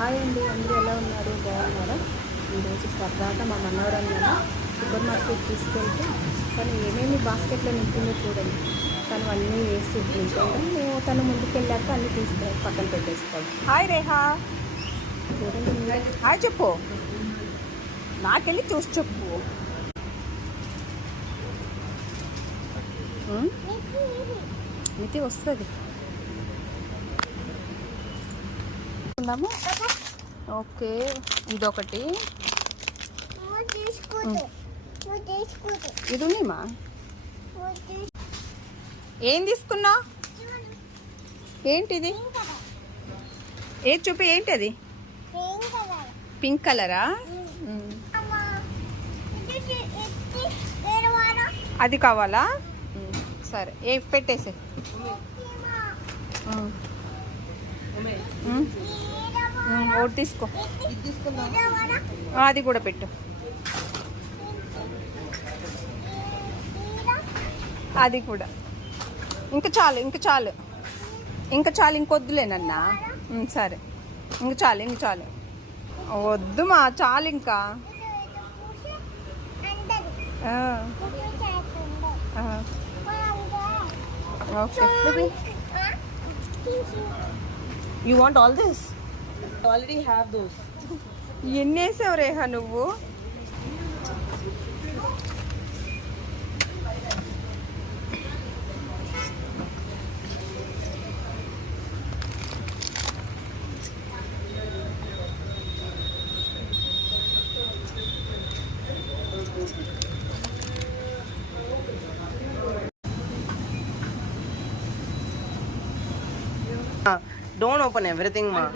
Hi అండి అందరూ ఎలా ఉన్నారు? బాగున్నారా? ఈరోజు సరదాగా మా మనవరాలను సూపర్ మార్కెట్ తీసుకెళ్తే తను ఏమేమి బాస్కెట్లో నింపిందో చూడండి. తను అన్నీ వేసి నింపాడు మేము తను ముందుకు వెళ్ళాక అన్నీ తీసుకుని పక్కన పెట్టేస్తాం హాయ్ రేహా. చూడండి. హాయ్ చెప్పు. నాకెళ్ళి చూసి చెప్పు? ఇది వస్తుంది. ఉందాము ఓకే ఇదొకటి. ఇది ఉందిమా ఏం తీసుకున్నా? ఏంటిది? ఏది చూపి ఏంటి అది పింక్ కలరా. అది కావాలా? సరే ఏ పెట్టేసే. ఒకటి తీసుకో. అది కూడా పెట్టు. అది కూడా. ఇంకా చాలు ఇంకా చాలు. ఇంకా చాలు ఇంకొద్దులేనన్నా సరే. ఇంక చాలు ఇంక చాలు. వద్దు మా చాలు ఇంకా. Okay. You want all this already have those. ఎన్ని వేసావు రేహా నువ్వు Don't open everything, ma.